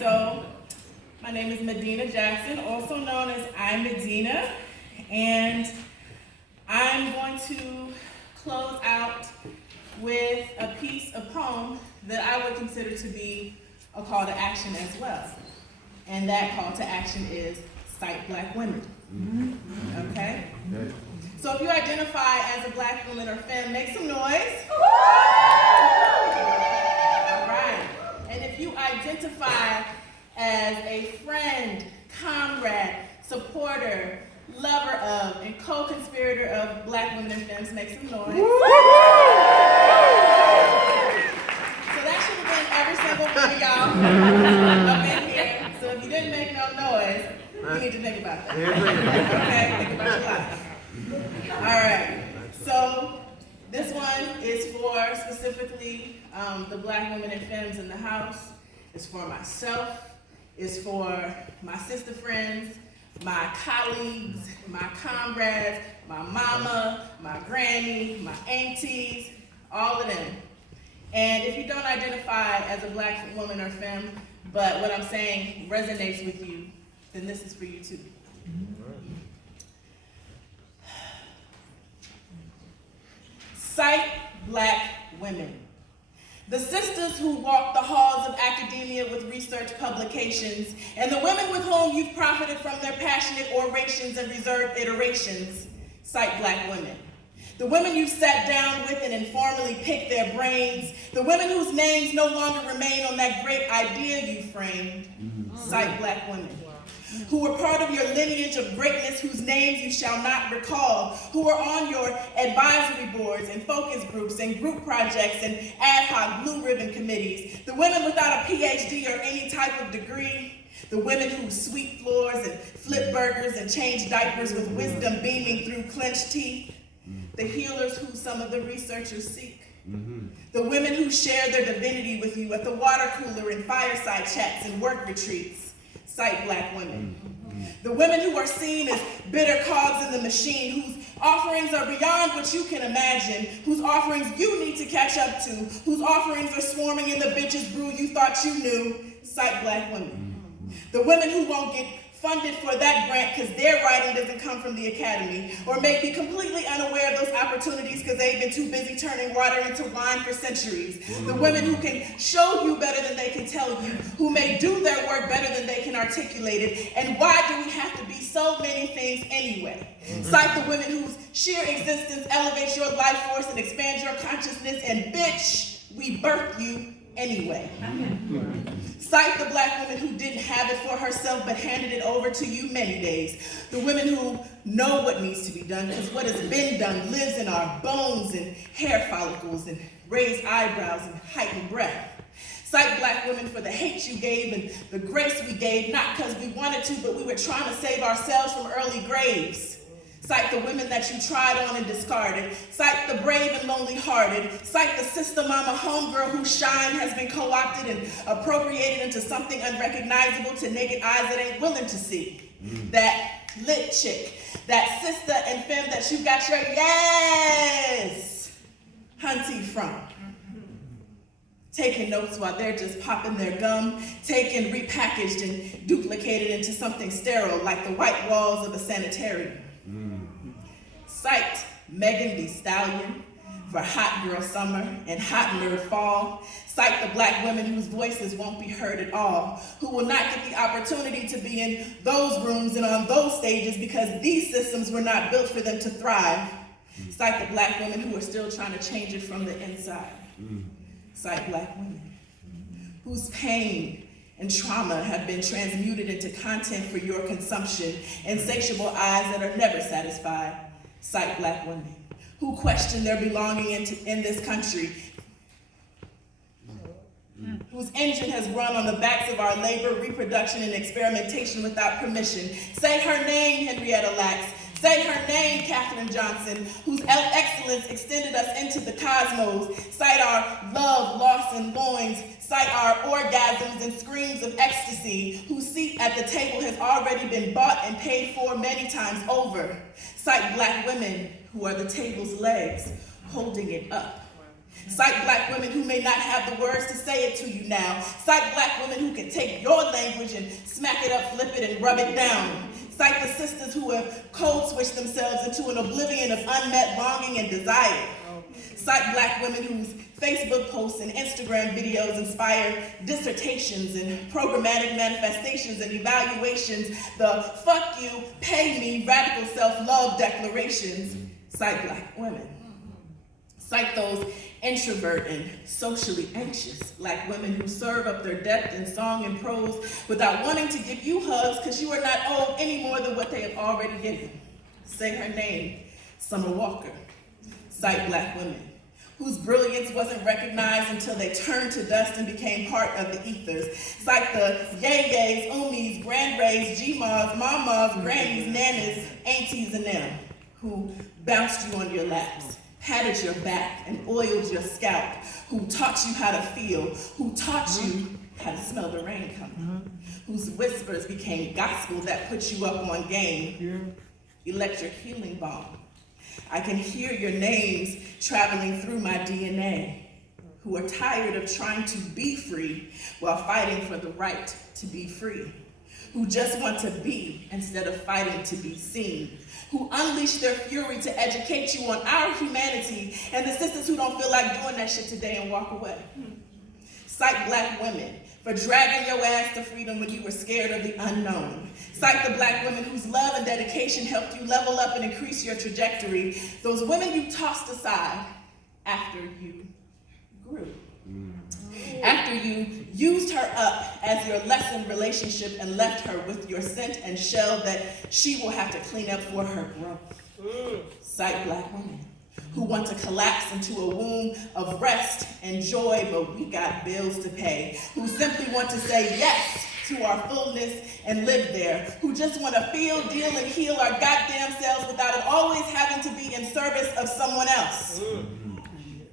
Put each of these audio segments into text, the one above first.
So my name is Medina Jackson, also known as I'm Medina, and I'm going to close out with a poem that I would consider to be a call to action as well. And that call to action is Cite Black Women. Okay? So if you identify as a Black woman or femme, make some noise. All right. And if you identify as a friend, comrade, supporter, lover of, and co-conspirator of Black women and femmes, make some noise. So that should have been every single one of y'all up in here. So if you didn't make no noise, you need to think about that. Okay? Think about your life. All right. So this one is for specifically the Black women and femmes in the house. It's for myself. It's for my sister friends, my colleagues, my comrades, my mama, my granny, my aunties, all of them. And if you don't identify as a Black woman or femme, but what I'm saying resonates with you, then this is for you too. Cite Black Women. The sisters who walk the halls of academia with research publications, and the women with whom you've profited from their passionate orations and reserved iterations, cite Black women. The women you've sat down with and informally picked their brains, the women whose names no longer remain on that great idea you framed, cite Black women. Who were part of your lineage of greatness whose names you shall not recall, who are on your advisory boards and focus groups and group projects and ad hoc blue ribbon committees, the women without a PhD or any type of degree, the women who sweep floors and flip burgers and change diapers with wisdom beaming through clenched teeth, the healers who some of the researchers seek, the women who share their divinity with you at the water cooler and fireside chats and work retreats, cite Black women. The women who are seen as bitter cogs in the machine, whose offerings are beyond what you can imagine, whose offerings you need to catch up to, whose offerings are swarming in the bitches brew you thought you knew, cite Black women. The women who won't get funded for that grant because their writing doesn't come from the academy, or may be completely unaware of those opportunities because they've been too busy turning water into wine for centuries. The women who can show you better than they can tell you, who may do their work better than they can articulate it, and why do we have to be so many things anyway? Cite the women whose sheer existence elevates your life force and expands your consciousness, and bitch, we birthed you anyway. Cite the Black woman who didn't have it for herself but handed it over to you many days. The women who know what needs to be done because what has been done lives in our bones and hair follicles and raised eyebrows and heightened breath. Cite Black women for the hate you gave and the grace we gave, not because we wanted to, but we were trying to save ourselves from early graves. Cite the women that you tried on and discarded. Cite the brave and lonely-hearted. Cite the sister mama homegirl whose shine has been co-opted and appropriated into something unrecognizable to naked eyes that ain't willing to see. That lit chick, that sister and femme that you got your yes hunty from. Taking notes while they're just popping their gum, taken, repackaged, and duplicated into something sterile like the white walls of a sanitarium. Cite Megan Thee Stallion for hot girl summer and hot nerd fall. Cite the Black women whose voices won't be heard at all, who will not get the opportunity to be in those rooms and on those stages because these systems were not built for them to thrive. Cite the Black women who are still trying to change it from the inside. Cite Black women whose pain and trauma have been transmuted into content for your consumption, insatiable eyes that are never satisfied. Cite Black women who question their belonging in this country, whose engine has run on the backs of our labor, reproduction, and experimentation without permission. Say her name, Henrietta Lacks. Say her name, Katherine Johnson, whose excellence extended us into the cosmos. Cite our love, loss, and loins. Cite our orgasms and screams of ecstasy, whose seat at the table has already been bought and paid for many times over. Cite Black women who are the table's legs, holding it up. Cite Black women who may not have the words to say it to you now. Cite Black women who can take your language and smack it up, flip it, and rub it down. Cite the sisters who have code switched themselves into an oblivion of unmet longing and desire. Cite Black women whose Facebook posts and Instagram videos inspire dissertations and programmatic manifestations and evaluations, the fuck you, pay me, radical self-love declarations. Cite Black women. Cite those introvert and socially anxious Black women who serve up their depth in song and prose without wanting to give you hugs because you are not owed any more than what they have already given. Say her name, Summer Walker. Cite Black women whose brilliance wasn't recognized until they turned to dust and became part of the ethers. Cite the yay-yays, umis, grand-rays, G-mas, mamas, grannies, nanas, aunties, and them who bounced you on your laps, patted your back, and oiled your scalp, who taught you how to feel, who taught you how to smell the rain coming, whose whispers became gospel that put you up on game. Electric healing balm. I can hear your names traveling through my DNA, who are tired of trying to be free while fighting for the right to be free, who just want to be instead of fighting to be seen, who unleash their fury to educate you on our humanity, and the sisters who don't feel like doing that shit today and walk away. Cite Black women for dragging your ass to freedom when you were scared of the unknown. Cite the Black women whose love and dedication helped you level up and increase your trajectory. Those women you tossed aside after you grew. After you used her up as your lesson relationship and left her with your scent and shell that she will have to clean up for her growth. Cite Black women who want to collapse into a womb of rest and joy, but we got bills to pay, who simply want to say yes to our fullness and live there, who just want to feel, deal, and heal our goddamn selves without it always having to be in service of someone else.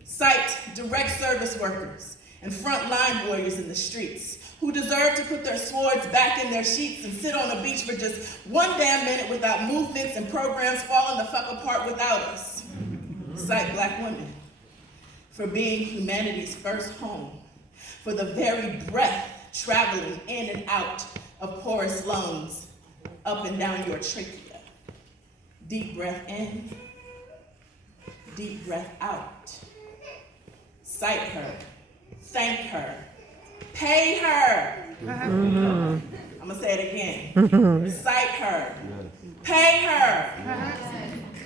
Cite direct service workers and frontline warriors in the streets who deserve to put their swords back in their sheets and sit on a beach for just one damn minute without movements and programs falling the fuck apart without us. Cite Black women for being humanity's first home, for the very breath traveling in and out of porous lungs, up and down your trachea. Deep breath in, deep breath out. Cite her, thank her, pay her. I'm gonna say it again. Cite her, pay her,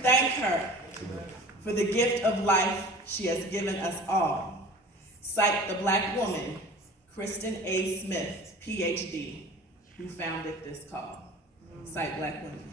thank her for the gift of life she has given us all. Cite the Black woman, Kristen A. Smith, PhD, who founded this call. Cite Black women.